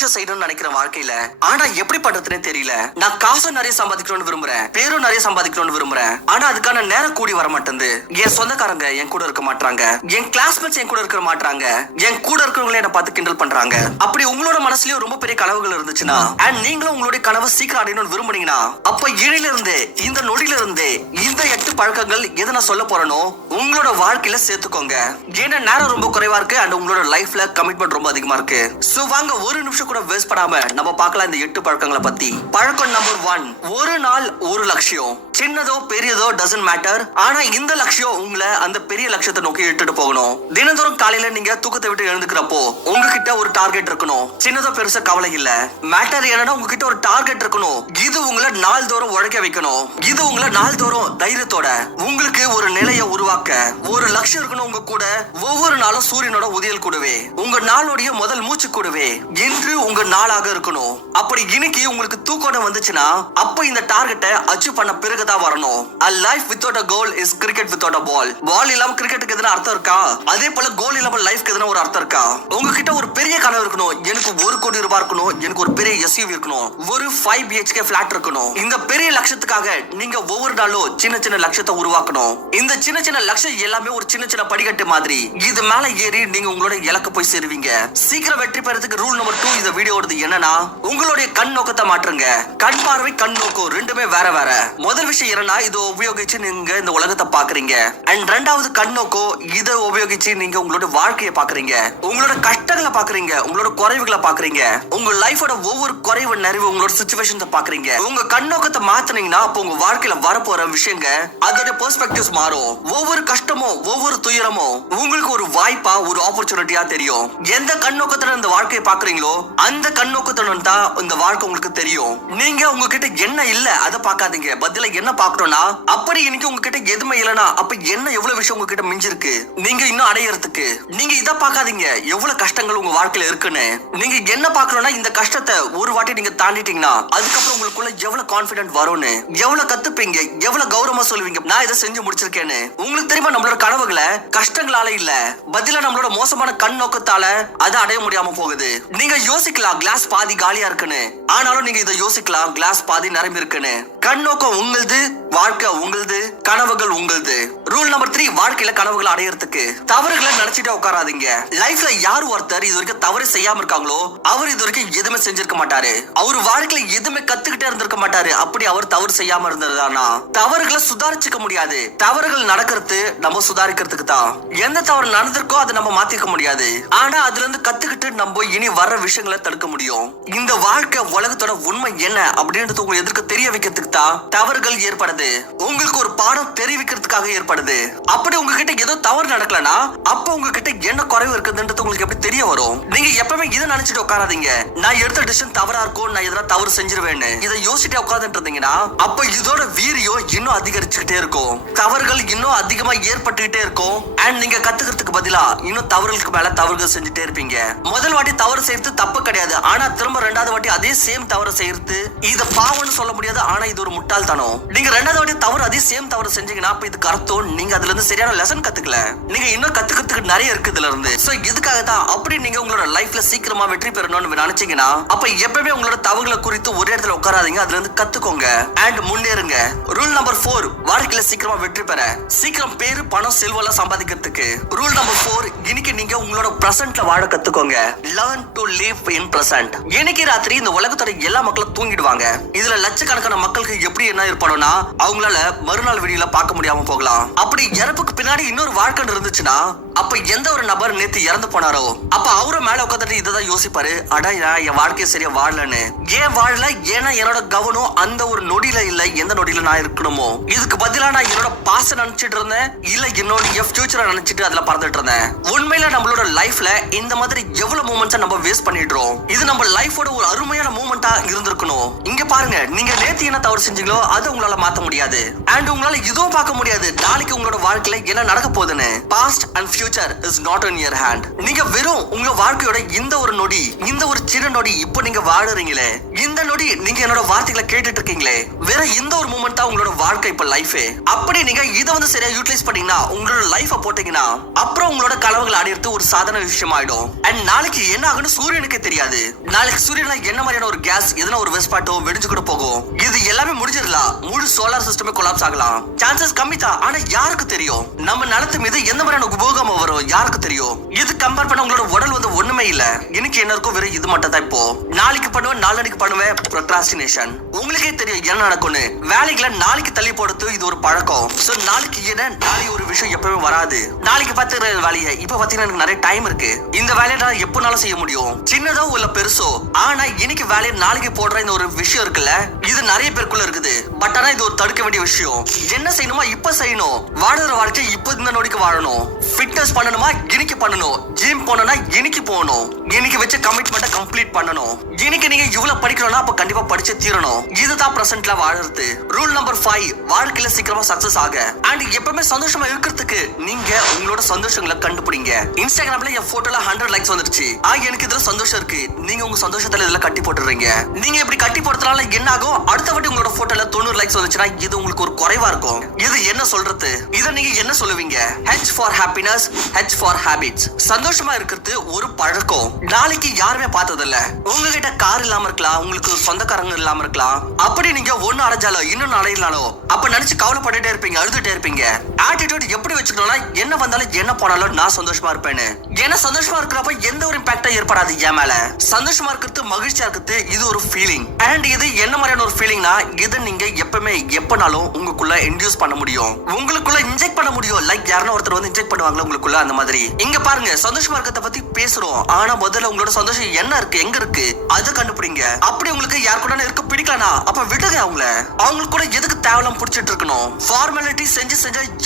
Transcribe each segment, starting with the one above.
விஷயம் செய்யணும்னு நினைக்கிற வாழ்க்கையில ஆனா எப்படி பண்றதுன்னே தெரியல. நான் காசும் நிறைய சம்பாதிக்கணும்னு விரும்புறேன், பேரும் நிறைய சம்பாதிக்கணும்னு விரும்புறேன். ஆனா அதுக்கான நேரம் கூடி வர மாட்டேங்குது. என் சொந்தக்காரங்க என் கூட இருக்க மாட்டாங்க, என் கிளாஸ்மேட்ஸ் என் கூட இருக்க மாட்டாங்க, என் கூட இருக்கிறவங்களே என்ன பார்த்து கிண்டல் பண்றாங்க. அப்படி உங்களோட மனசுலயும் ரொம்ப பெரிய கனவுகள் இருந்துச்சுன்னா அண்ட் நீங்களும் உங்களுடைய கனவை சீக்கிரம் அடையணும்னு விரும்புனீங்கன்னா அப்ப இடையில இருந்து இந்த நொடியில இருந்து இந்த 8 பழக்கங்கள் எதை நான் சொல்ல போறேனோ உங்களோட வாழ்க்கையில சேர்த்துக்கோங்க. ஏன்னா நேரம் ரொம்ப குறைவா இருக்கு அண்ட் உங்களோட லைஃப்ல கமிட்மெண்ட் ரொம்ப அதிகமா இருக்கு. சோ வாங்க ஒரு நிமிஷம் கூட வேஸ்ட் பண்ணாம நம்ம பார்க்கலாம் இந்த 8 பழக்கங்களை பத்தி. பழக்கம் நம்பர் 1, ஒரு நாள் ஒரு லட்சியம். சின்னதோ பெரியதோ டசன்ட் மேட்டர், ஆனா இந்த லட்சியம் உங்களை அந்த பெரிய லட்சியத்தை நோக்கி இட்டுட்டு போகணும். தினந்தோறும் காலையில நீங்க தூக்கத்தை விட்டு எழுந்துக்கிறப்போ உங்ககிட்ட ஒரு டார்கெட் இருக்கணும். சின்னதோ பெருசா கவலை இல்ல, மேட்டர் என்னன்னா உங்ககிட்ட ஒரு டார்கெட் இருக்கணும். இது உங்களை நாள்தோறும் உழைக்க வைக்கணும். இது உங்களை நாள்தோறும் தைரியத்தோட உங்களுக்கு ஒரு நிலையை உருவாக்க ஒரு லட்சியம் இருக்கணும். உங்க கூட ஒவ்வொரு நாளும் சூரியனோட உதயல் கூடவே உங்க நாளுடைய முதல் மூச்சு கூடவே இன்று உங்க நாளாக இருக்கணும். அப்படி இன்னைக்கு உங்களுக்கு தூக்கம் வந்துச்சுன்னா அப்ப இந்த டார்கெட்டை அச்சீவ் பண்ண பிறகுதான் வரணும். A life without a goal is cricket without a ball. பால் இல்லாம கிரிக்கெட்டுக்கு எதுனா அர்த்தம் இருக்கா? அதே போல கோல் இல்லாம லைஃப்க்கு எதுனா ஒரு அர்த்தம் இருக்கா? உங்ககிட்ட ஒரு பெரிய கனவு இருக்கணும். எனக்கு 1 கோடி ரூபாய் இருக்கணும், எனக்கு ஒரு பெரிய SUV இருக்கணும், ஒரு 5 BHK பிளாட் இருக்கணும். இந்த பெரிய லட்சியத்துக்காக நீங்க ஒவ்வொரு நாளும் சின்ன சின்ன லட்சியத்தை உருவாக்கணும். இந்த சின்ன சின்ன லட்சியம் எல்லாமே ஒரு சின்ன சின்ன படிக்கட்டு மாதிரி. இது மேல ஏறி நீங்க உங்களோட இலக்கு போய் சேருவீங்க. சீக்கிரம் வெற்றி பெறதுக்கு ரூல் நம்பர் 2 இந்த வீடியோவோடது என்னன்னா உங்களுடைய கண் நோக்கத்தை மாற்றுங்க. கண் பார்வை கண் நோக்கம் ரெண்டுமே வேற வேற. முதல் விஷயம் என்னன்னா இதை உபயோகிச்சு நீங்க இந்த உலகத்தை பாக்குறீங்க. அண்ட் ரெண்டாவது கண் நோக்கம் இதை உபயோகிச்சு நீங்க உங்களோட வாழ்க்கையை பாக்குறீங்க, உங்களோட கஷ்டங்களை பாக்குறீங்க, உங்களோட குறைவுகளை பாக்குறீங்க, உங்க லைஃபோட ஒவ்வொரு குறைவு நிறைவு உங்களோட சிச்சுவேஷன்ஸை பாக்குறீங்க. உங்க கண்ணோக்கத்தை மாத்தினீங்கன்னா அப்போ உங்க வாழ்க்கையில வரப்போற விஷயங்க அதோட பெர்ஸ்பெக்டிவ்ஸ் மாறும். ஒவ்வொரு கஷ்டமும் ஒவ்வொரு துயரமும் உங்களுக்கு ஒரு வாய்ப்பா ஒரு ஆப்பர்ச்சுனிட்டியா தெரியும். எந்த கண்ணோக்கத்துல இந்த வாழ்க்கையை பாக்குறீங்களோ அந்த கண்ணோக்கத்துடன் தான் இந்த வாழ்க்கை உங்களுக்கு தெரியும். நீங்க உங்ககிட்ட என்ன இல்ல அதை பாக்காதீங்க, பதில என்ன பாக்கணும்னா அப்படி இன்னைக்கு உங்ககிட்ட எதுவுமே இல்லனா அப்ப என்ன எவ்வளவு விஷயம் உங்ககிட்ட மிஞ்சிருக்கு நீங்க இன்னும் அடையறதுக்கு. நீங்க இத பாக்காதீங்க எவ்வளவு கஷ்டங்கள் உங்க வாழ்க்கையில இருக்குன்னு. நீங்க என்ன பாக்கணும்னா இந்த கஷ்டத்தை ஒரு வாட்டி நீங்க தாண்டிட்டீங்கன்னா அதுக்கப்புறம் உங்களுக்குள்ள எவ்வளவு கான்பிடன்ட் வரும்னு, எவ்வளவு கத்துப்பீங்க, எவ்வளவு கௌரவமா சொல்லுவீங்க நான் இதை செஞ்சு முடிச்சிருக்கேன்னு. உங்களுக்கு தெரியுமா நம்மளோட கனவுகளை கஷ்டங்களால இல்ல பதிலா நம்மளோட மோசமான கண் நோக்கத்தால அதை அடைய முடியாம போகுது. நீங்க யோசிக்கலாம் கிளாஸ் பாதி காலியா இருக்குன்னு, ஆனாலும் நீங்க இதை யோசிக்கலாம் கிளாஸ் பாதி நிரம்பி இருக்குன்னு. கண் நோக்கம் உங்களுது, வாழ்க்கை உங்களுது, கனவுகள் உங்களுது. ரூல் நம்பர் 3 வாழ்க்கையில கனவுகள் அடையறதுக்கு தவறுகளை நினைச்சிட்டே உட்காராதீங்க. லைஃப்ல யார் ஒருத்தர் இது வரைக்கும் தவறு செய்யாம இருக்காங்களோ அவர் இது வரைக்கும் எதுவுமே செஞ்சிருக்க மாட்டாரு. அவர் வாழ்க்கையில எதுவுமே கத்துக்கிட்டே இருந்திருக்க மாட்டாரு. அப்படி அவர் தவறு செய்யாம இருந்ததுதானா தவறுகளை சுதாரிச்சுக்க முடியாது. தவறுகள் நடக்கிறது நம்ம சுதாரிக்கிறதுக்கு தான். எந்த தவறு நடந்திருக்கோ அதை நம்ம மாத்திக்க முடியாது, ஆனா அதுல இருந்து கத்துக்கிட்டு நம்ம இனி வர்ற விஷயங்களை தடுக்க முடியும். இந்த வாழ்க்கை உலகத்தோட உண்மை என்ன அப்படின்றது உங்களுக்கு எதிர்க்க தெரிய வைக்கிறதுக்கு தான் தவறுகள் ஏற்படுது. உங்களுக்கு ஒரு பாடம் தெரிவிக்கிறதுக்காக ஏற்படுது. அப்படி உங்ககிட்ட ஏதோ தவறு நடக்கலனா அப்ப உங்ககிட்ட என்ன குறைவு இருக்குதுன்றது உங்களுக்கு எப்படி தெரிய வரும்? நீங்க எப்பவுமே இதை நினைச்சிட்டு உட்காராதீங்க நான் எடுத்த டிசிஷன் தவறா இருக்கும், நான் எதனா தவறு செஞ்சிருவேன்னு. இதை யோசிச்சுட்டே உட்கார்ந்துட்டு இருந்தீங்கன்னா அப்ப இதோட வீரியம் இன்னும் அதிகரிச்சுக்கிட்டே இருக்கும், தவறுகள் இன்னும் அதிகமா ஏற்பட்டுக்கிட்டே இருக்கும். அண்ட் நீங்க கத்துக்கிறதுக்கு பதிலா இன்னும் தவறுகளுக்கு மேல தவறுகள் செஞ்சுட்டே இருப்பீங்க. முதல் வாட்டி தவறு செய்யறது தப்பு கிடையாது, ஆனா திரும்ப ரெண்டாவது வாட்டி அதே சேம் தவறு செய்யறது இது பாவம்னு சொல்ல முடியாது, ஆனா இது ஒரு முட்டாள்தனம். நீங்க ரெண்டாவது வாட்டி தவறு அதே சேம் தவறு செஞ்சீங்கன்னா அப்ப இதுக்கு அர்த்தம் நீங்க அதுல இருந்து சரியான லெசன் கத்துக்கல. நீங்க இன்னும் கத்துக்கிறதுக்கு நிறைய இருக்கு இதுல இருந்து. சோ இதுக்காக தான் அப்படி நீங்க உங்களோட லைஃப்ல சீக்கிரமா வெற்றி பெறணும்னு நினைச்சீங்கன்னா அப்ப எப்பவுமே உங்களோட தவறுகளை குறித்து ஒரே இடத்துல உட்காராதீங்க, அதுல இருந்து கத்துக்கோங்க அண்ட் முன்னேறுங்க. ரூல் நம்பர் 4 வாழ்க்கையில சீக்கிரமா வெற்றி பெற சீக்கிரம் பேரு பணம் செல்வம் சம்பாதிக்கிறதுக்கு. ரூல் நம்பர் 4 இன்னைக்கு நீங்க உங்களோட பிரசன்ட்ல வாழ கத்துக்கோங்க. Learn to live in present. இன்னைக்கு ராத்திரி இந்த உலகத்தோட எல்லா மக்களும் தூங்கிடுவாங்க. இதுல லட்சக்கணக்கான மக்களுக்கு எப்படி என்ன ஏற்படும்னா அவங்களால மறுநாள் வீடியோல பார்க்க முடியாம போகலாம். அப்படி இறப்புக்கு பின்னாடி இன்னொரு வாழ்க்கை இருந்துச்சுன்னா அப்ப எந்த ஒரு நபர் நேத்து இறந்து போனாரோ அப்ப அவரும் மேல உட்காந்துட்டு இதான் யோசிப்பாரு, அடா என் வாழ்க்கையை சரியா வாழலன்னு. ஏன் வாழல? ஏன்னா என்னோட கவனம் அந்த ஒரு நொடியில இல்ல எந்த நொடியில நான் இருக்கணுமோ. இதுக்கு பதிலா நான் என்னோட பாச நினைச்சிட்டு இருந்தேன், இல்ல என்னோட ஃபியூச்சரை நினைச்சிட்டு அதுல பறந்துட்டு இருந்தேன். உண்மையில நம்மளோட லைஃப்ல இந்த மாதிரி எவ்வளவு மூமெண்ட்ஸ் நம்ம வேஸ்ட் பண்ணிடுறோம். இது நம்ம லைஃபோட ஒரு அருமையான மூமெண்டா இருந்திருக்கணும். இங்க பாருங்க, நீங்க நேத்து என்ன தவறு செஞ்சீங்களோ அதை உங்களால மாத்த முடியாது. அண்ட் உங்களால இதுவும் பார்க்க முடியாது நாளைக்கு உங்களோட வாழ்க்கையில என்ன நடக்க போகுதுன்னு. Past and future is not in your hand. நீங்க வெறும் உங்க வாழ்க்கையோட இந்த ஒரு நொடி, இந்த ஒரு சின்ன நொடி இப்போ நீங்க வாழுறீங்களே, இந்த நொடி நீங்க என்னோட வார்த்தைகளை கேட்டுட்டு இருக்கீங்களே, வேற இந்த ஒரு மூமெண்ட் தான் உங்களோட வாழ்க்கை இப்ப லைஃபே. அப்படி நீங்க இதை வந்து சரியா யூட்டிலைஸ் பண்ணீங்கன்னா, உங்களோட லைஃப போட்டீங்கன்னா, அப்புறம் உங்களோட கனவுகள் அடையிறது ஒரு சாதாரண விஷயம் ஆயிடும். அண்ட் நாளைக்கு என்ன ஆகுன்னு சூரியனுக்கே தெரியாது. நாளைக்கு சூரியன்ல என்ன மாதிரியான ஒரு கேஸ், எதனா ஒரு வெஸ்பாட்டோ வெடிஞ்சு கூட போகும். இது எல்லாமே முடிஞ்சிடலாம். முழு சோலார் சிஸ்டமே கொலாப்ஸ் ஆகலாம். சான்சஸ் கம்மி தான். ஆனா யாருக்கு தெரியும் நம்ம நிலத்து மீது எந்த மாதிரியான உபோகமா வரும்? யாருக்கு தெரியும்? இது கம்பேர் பண்ண உங்களோட உடல் வந்து ஒண்ணுமே இல்ல. இன்னைக்கு என்ன இருக்கும் வெறும் இது மட்டும் தான். இப்போ நாளைக்கு பண்ணுவேன், நாளைக்கு பண்ணுவேன், ப்ரோக்ராஸ்டினேஷன். உங்களுக்கே தெரியும் என்ன நடக்கும்னு. வேலைகளை நாளைக்கு தள்ளி போடுறது இது ஒரு பழக்கம். சோ நாளைக்கு என்ன, நாளைக்கு ஒரு விஷயம் எப்பவுமே வராது. நாளைக்கு பார்த்துக்கிற வேலையை இப்ப பாத்தீங்கன்னா எனக்கு நிறைய டைம் இருக்கு. இந்த வேலையை நான் எப்பனாலும் செய்ய முடியும், சின்னதோ இல்ல பெருசோ. ஆனா இன்னைக்கு வேலையை நாளைக்கு போடுற இந்த ஒரு விஷயம் இருக்குல்ல, இது நிறைய பேருக்குள்ள இருக்குது. பட் ஆனா இது ஒரு தடுக்க வேண்டிய விஷயம். என்ன செய்யணுமா இப்ப செய்யணும். வாடுற வாழ்க்கை இப்ப இந்த நொடிக்கு வாழணும். ஃபிட்னஸ் பண்ணணுமா இன்னைக்கு பண்ணணும். ஜிம் போனோம்னா இன்னைக்கு போகணும். இன்னைக்கு வச்ச கமிட்மெண்ட்டை கம்ப்ளீட் பண்ணணும். இன்னைக்கு நீங்க இவ்வளவு படிக்கணும்னா அப்ப கண்டிப்பா படிச்சே தீரணும். இதுதான் பிரசன்ட்ல வாழறது. ரூல் நம்பர் 5, வாழ்க்கையில சீக்கிரமா சக்சஸ் ஆக அண்ட் எப்பவுமே சந்தோஷமா இருக்கிறதுக்கு நீங்க உங்களோட சந்தோஷங்களை கண்டுபிடிங்க. இன்ஸ்டாகிராம்ல என் போட்டோல 100 லைக்ஸ் வந்துருச்சு. எனக்கு இதுல சந்தோஷம் இருக்கு. நீங்க உங்க சந்தோஷத்துல இதுல கட்டி போட்டுறீங்க. நீங்க இப்படி கட்டி போடுறதுனால என்ன ஆகும்? அடுத்த வாட்டி உங்களோட போட்டோல 90 லைக்ஸ் வந்துச்சுன்னா இது உங்களுக்கு ஒரு குறைவா இருக்கும். இது என்ன சொல்றது? இத நீங்க என்ன சொல்லுவீங்க? H for happiness, H for habits. சந்தோஷமா இருக்கிறது ஒரு பழக்கம். நாளைக்கு யாருமே பார்த்தது இல்ல. உங்ககிட்ட கார் இல்லாம இருக்கலாம், உங்களுக்கு சொந்தக்காரங்க இல்லாம இருக்கலாம். அப்படி நீங்க ஒண்ணு அடைஞ்சாலோ இன்னொன்னு அடையலாலோ அப்ப நினைச்சு கவலைப்பட்டுட்டே இருப்பீங்க, அழுதுட்டே இருப்பீங்க. ஆட்டிடியூட் எப்படி வச்சுக்கணும்னா, என்ன வந்தாலும் என்ன போனாலும் நான் சந்தோஷமா இருப்பேன்னு. ஏன்னா சந்தோஷமா இருக்கிறப்ப எந்த ஒரு இம்பாக்டும் ஏற்படாது என் மேல. சந்தோஷமா இருக்கிறது, மகிழ்ச்சியா இருக்கிறது இது ஒரு ஃபீலிங். அண்ட் இது என்ன மாதிரியான ஒரு ஃபீலிங்னா, இது நீங்க எப்பவுமே எப்பனாலும் உங்களுக்குள்ள இன்டியூஸ் பண்ண முடியும், உங்களுக்குள்ள இன்ஜெக்ட் பண்ண முடியும். லைக் யாரோ ஒருத்தர் வந்து இன்ஜெக்ட் பண்ணுவாங்களா உங்களுக்குள்ள, அந்த மாதிரி. இங்க பாருங்க, சந்தோஷமா இருக்கிறத பத்தி பேசுறோம். ஆனா முதல்ல உங்களோட சந்தோஷம் என்ன இருக்கு, எங்க இருக்கு அதை கண்டுபிடிங்க. அப்படி உங்களுக்கு யார் கூட இருக்க பிடிக்கலனா அப்ப விடுங்க அவங்கள. அவங்களுக்கு கூட எதுக்கு தேவலாம் புடிச்சிட்டு இருக்கணும்? ஃபார்மாலிட்டி செஞ்சு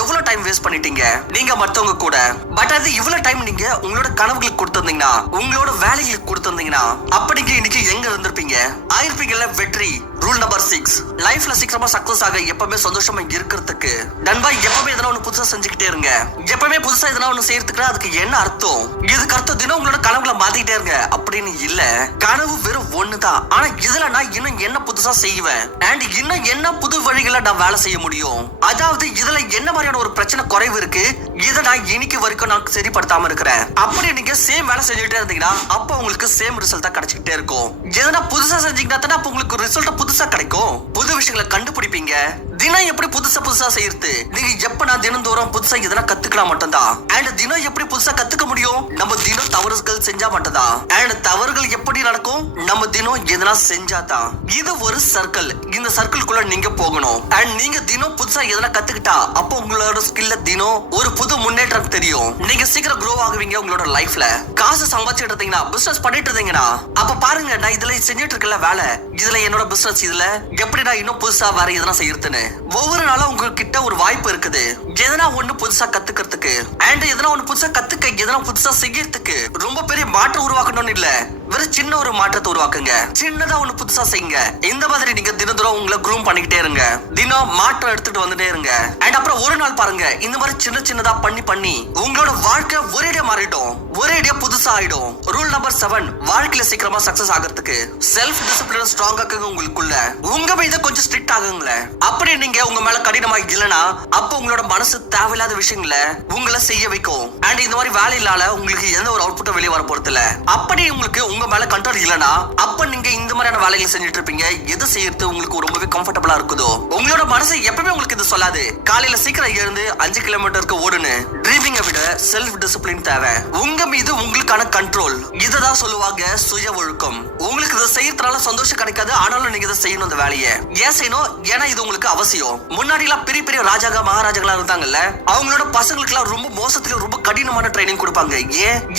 எவ்வளவு டைம் வேஸ்ட் பண்ணிட்டீங்க நீங்க மத்தவங்க கூட. பட் அது இவ்வளவு டைம் நீங்க உங்களோட கனவுகளுக்கு கொடுத்திருந்தீங்கன்னா, உங்களோட வேலைகளுக்கு கொடுத்திருந்தீங்கன்னா, அப்ப நீங்க இன்னைக்கு எங்க இருந்திருப்பீங்க? ஆயிருப்பீங்கல்ல வெற்றி. ரூல் நம்பர் 6, லைஃப்ல சீக்கிரமா சக்சஸ் ஆக எப்பவுமே சந்தோஷமா இருக்கிறதுக்கு நண்பா எப்பவுமே எதனா ஒண்ணு புதுசா செஞ்சுக்கிட்டே இருங்க. எப்பவுமே புதுசா எதனா ஒண்ணு செய்யறதுக்கு அதுக்கு என்ன அர்த்தம்? இதுக்கு அர்த்தம் தினம் உங்களோட கனவுகளை மாத்திக்கிட்டே இருங்க அப்படின்னு இல்ல. கனவு வெறும் ஒண்ணுதான். ஆனா இதுல நான் இன்னும் என்ன புதுசா செய்வேன் அண்ட் இன்னும் என்ன புது வழிகளை நான் வேலை செய்ய முடியும். அதாவது இதுல என்ன மாதிரியான ஒரு பிரச்சனை குறைவு இருக்கு, இதை நான் இன்னைக்கு வரைக்கும் நான் சரிப்படுத்தாம இருக்கிறேன். அப்படி நீங்க சேம் வேலை செஞ்சுட்டே இருந்தீங்கன்னா அப்ப உங்களுக்கு சேம் ரிசல்ட் தான் கிடைச்சிக்கிட்டே இருக்கும். எதனா புதுசா செஞ்சீங்கன்னா அப்ப உங்களுக்கு ரிசல்ட் புதுசா கிடைக்கும். புது விஷயங்களை கண்டுபிடிப்பீங்க. தினம் எப்படி புதுசா செய்யறது? நீங்க எப்ப நான் தினந்தோறும் புதுசா எதனா கத்துக்கலாம் மட்டும்தான். அண்ட் தினம் எப்படி புதுசா கத்துக்க முடியும்? நம்ம தினம் தவறுகள் செஞ்சா மட்டும்தான். அண்ட் தவறுகள் எப்படி நடக்கும்? நம்ம தினம் எதனா செஞ்சாதான். இது ஒரு சர்க்கிள். இந்த சர்க்கிள்குள்ள நீங்க போகணும். அண்ட் நீங்க தினம் புதுசா எதனா கத்துக்கிட்டா அப்போ உங்களோட ஸ்கில்ல தினம் ஒரு புது முன்னேற்றம் தெரியும். நீங்க சீக்கிரம் க்ரோ ஆகுவீங்க உங்களோட லைஃப்ல. காசு சம்பாதிச்சுட்டு இருந்தீங்கன்னா, பிசினஸ் பண்ணிட்டு இருந்தீங்கன்னா, அப்ப பாருங்க நான் இதுல செஞ்சுட்டு இருக்கல வேலை, இதுல என்னோட பிசினஸ், இதுல எப்படி நான் இன்னும் புதுசா வேற எதனா செய்யறதுன்னு. ஒவ்வொரு நாளும் உங்ககிட்ட ஒரு வாய்ப்பு இருக்குது எதனா ஒண்ணு புதுசா கத்துக்கிறதுக்கு. அண்ட் எதனா ஒண்ணு புதுசா கத்துக்க, எதனா புதுசா செய்யறதுக்கு. ரொம்ப பெரிய மாற்றம் உருவாக்கணும்னு இல்ல, வெறும் சின்ன ஒரு மாற்றத்தை உருவாக்குங்க. சின்னதா ஒண்ணு புதுசா செய்யுங்க. இந்த மாதிரி நீங்க தினந்தோறும் உங்களை க்ரூம் பண்ணிக்கிட்டே இருங்க. தினம் மாற்றம் எடுத்துட்டு வந்துட்டே இருங்க. அண்ட் அப்புறம் ஒரு நாள் பாருங்க, இந்த மாதிரி சின்னதா பண்ணி உங்களோட வாழ்க்கை ஒரேடியா மாறிடும், ஒரேடியா புதுசா ஆயிடும். ரூல் நம்பர் 7, வாழ்க்கையில சீக்கிரமா சக்சஸ் ஆகிறதுக்கு செல்ஃப் டிசிப்ளின் ஸ்ட்ராங் ஆக்குங்க. உங்களுக்குள்ள உங்க மீது கொஞ்சம் ஸ்ட்ரிக்ட் ஆகுங்களே. அப்படி நீங்க உங்க மேல கடினமா இல்லனா அப்ப உங்களோட மனசு தேவையில்லாத விஷயங்களை உங்களை செய்ய வைக்கும். அண்ட் இந்த மாதிரி வேலையினால உங்களுக்கு எந்த ஒரு அவுட்புட்டும் வெளியே வர போறது இல்ல. அப்படி உங்களுக்கு உங்க மேல கண்ட்ரோல் இல்லனா அப்ப நீங்க இந்த மாதிரியான வேலைகளை செஞ்சுட்டு இருப்பீங்க. எது செய்யறது உங்களுக்கு ரொம்பவே கம்ஃபர்டபுளா இருக்குதோ உங்களோட மனசு எப்பவுமே உங்களுக்கு இது சொல்லாது. காலையில சீக்கிரம் எழுந்து 5 கிலோமீட்டருக்கு ஓடுன்னு. ட்ரீமிங்கை விட செல்ஃப் டிசிப்ளின் தேவை. உங்க மீது உங்களுக்கான கண்ட்ரோல். இததான் சொல்லுவாங்க சுய ஒழுக்கம். உங்களுக்கு இதை செய்யறதுனால சந்தோஷம் கிடைக்காது, ஆனாலும் நீங்க இதை செய்யணும். இந்த வேலையை ஏன் செய்யணும்? ஏன்னா இது உங்களுக்கு அவசியம். முன்னாடி எல்லாம் பெரிய பெரிய ராஜாங்க மகாராஜாங்களா இருந்தாங்கல்ல, அவங்களோட பசங்களுக்கு எல்லாம் ரொம்ப மோசத்துல ரொம்ப கடினமான ட்ரைனிங் கொடுப்பாங்க.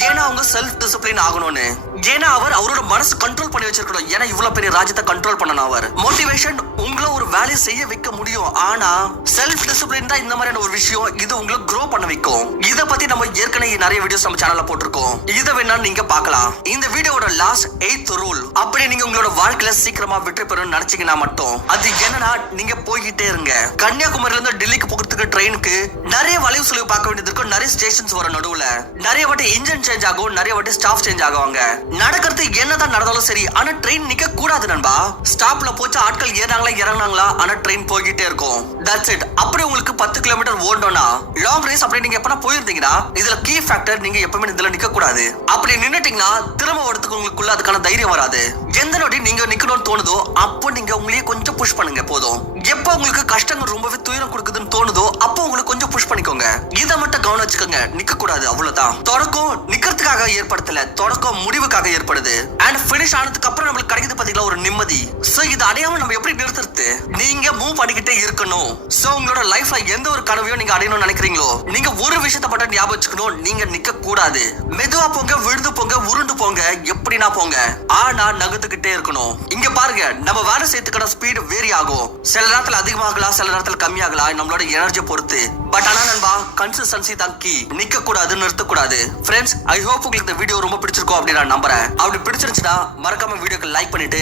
ஏன்னா அவங்க செல்ஃப் டிசிப்ளின் ஆகணும்னு. ஏன்னா அவரோட மனசு கண்ட்ரோல் பண்ணி வச்சிருக்கணும். ஏன்னா இவ்வளவு பெரிய ராஜ்யத்தை கண்ட்ரோல் பண்ணணும். அவர் மோட்டிவேஷன் உங்களை ஒரு வேலையை செய்ய வைக்க முடியும். ஆனா செல்ஃப் டிசிப்ளின் தான் இந்த மாதிரியான ஒரு விஷயம். இது உங்களை க்ரோ பண்ண வைக்கும். இத பத்தி நம்ம ஏற்கனவே நிறைய வீடியோஸ் நம்ம சேனல்ல போட்டிருக்கோம். இத வேணா நீங்க பார்க்கலாம். இந்த வீடியோவோட லாஸ்ட் 8th ரூல், அப்படி நீங்க உங்களோட வாழ்க்கையில சீக்கிரமா வெற்றி பெறணும்னு நினைச்சீங்கன்னா மட்டும் அது என்னன்னா, நீங்க போய்கிட்டே இருங்க. கன்னியாகுமரியில இருந்து டெல்லிக்கு போகிறதுக்கு ட்ரெயினுக்கு நிறைய வளைவு செலவு பார்க்க வேண்டியது இருக்கும். நிறைய ஸ்டேஷன்ஸ் வரும். நடுவுல நிறைய வாட்டி இன்ஜின் சேஞ்ச் ஆகும், நிறைய வாட்டி ஸ்டாஃப் சேஞ்ச் ஆகுவாங்க. நடக்கிறது என்னதான் நடந்தாலும் சரி, ஆனா ட்ரெயின் நிக்க கூடாது நண்பா. ஸ்டாப்ல போச்சு ஆட்கள் ஏறாங்களா இறங்கினாங்களா, ஆனா ட்ரெயின் போய்கிட்டே இருக்கும். That's it. அப்படி உங்களுக்கு 10 கிலோமீட்டர் ஓடணும்னா லாங் ரேஸ் அப்படி நீங்க எப்பனா போயிருந்தீங்கன்னா, இதுல கீ ஃபேக்டர் நீங்க எப்பவுமே இதுல நிக்க கூடாது. அப்படி நின்னுட்டீங்கன்னா திரும்ப ஓடுறதுக்கு உங்களுக்குள்ள அதுக்கான தைரியம் வராது. எந்த நொடி நீங்க நிக்கணும்னு தோணுதோ அப்போ நீங்க உங்களையே கொஞ்சம் புஷ் பண்ணுங்க போதும். எப்போ உங்களுக்கு கஷ்டங்கள் ரொம்பவே துயரம் கொடுக்குதுன்னு தோணுதோ அப்போ உங்களுக்கு கொஞ்சம் புஷ் பண்ணிக்கோங்க. இதை மட்டும் கவனம் வச்சுக்கோங்க. நிக்க கூடாது, அவ்வளவுதான். தொடக்கம் நிக்கிறதுக்காக ஏற்படுத்தல, தொடக்கம் முடிவுக்காக ஏற்படுது. அண்ட் பினிஷ் ஆனதுக்கு அப்புறம் நம்மளுக்கு கிடைக்குது பாத்தீங்களா ஒரு நிம்மதி. சோ இது அடையாம நம்ம எப்படி நிறுத்துறது? நீங்க மூவ் பண்ணிக்கிட்டே இருக்கணும். சோ உங்களோட லைஃப்ல எந்த ஒரு கனவையும் நீங்க அடையணும்னு நினைக்கிறீங்களோ, நீங்க ஒரு விஷயத்தை மட்டும் ஞாபகம் வச்சுக்கணும். நீங்க நிக்க கூடாது. மெதுவா போங்க, விழுந்து போங்க, உருண்டு போங்க, எப்படினா போங்க. ஆனா நகர்ந்துகிட்டே இருக்கணும். இங்க பாருங்க, நம்ம வேலை செய்யறதுக்கான ஸ்பீடு வேரி ஆகும். சில நேரத்துல அதிகமாகலாம், சில நேரத்துல கம்மியாகலாம், நம்மளோட எனர்ஜி பொறுத்து. பட் ஆனா நண்பா, கன்சிஸ்டன்சி தான் கீ. நிக்க கூடாது, நிறுத்த கூடாது. ஃப்ரெண்ட்ஸ், ஐ ஹோப் உங்களுக்கு இந்த வீடியோ ரொம்ப பிடிச்சிருக்கும் அப்படின்னு நான் நம்புறேன். அப்படி பிடிச்சிருந்துச்சுன்னா மறக்காம வீடியோக்கு லைக் பண்ணிட்டு